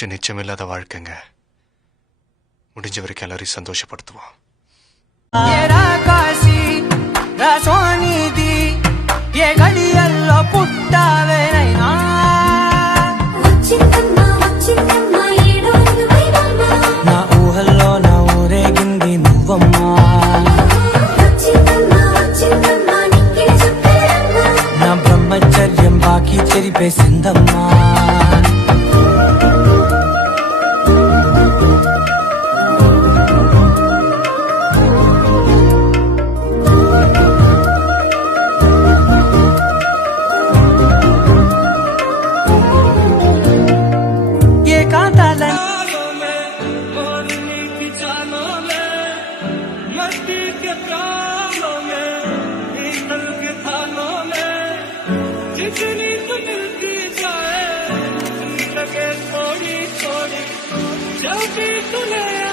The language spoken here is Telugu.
நிமிஷம் நிச்சயமில்லாத வாழ்க்கைங்க. முடிஞ்ச வரைக்கும் எல்லாரையும் சந்தோஷப்படுத்துவோம். నా ఊహల్లో నా ఊరేగింది నువ్వమ్మా, నా బ్రహ్మచర్యం బాకీ చెరిపేసిందమ్మా. जितनी तो मिलती जाए, लगे थोड़ी थोड़ी, जब भी तुम्हें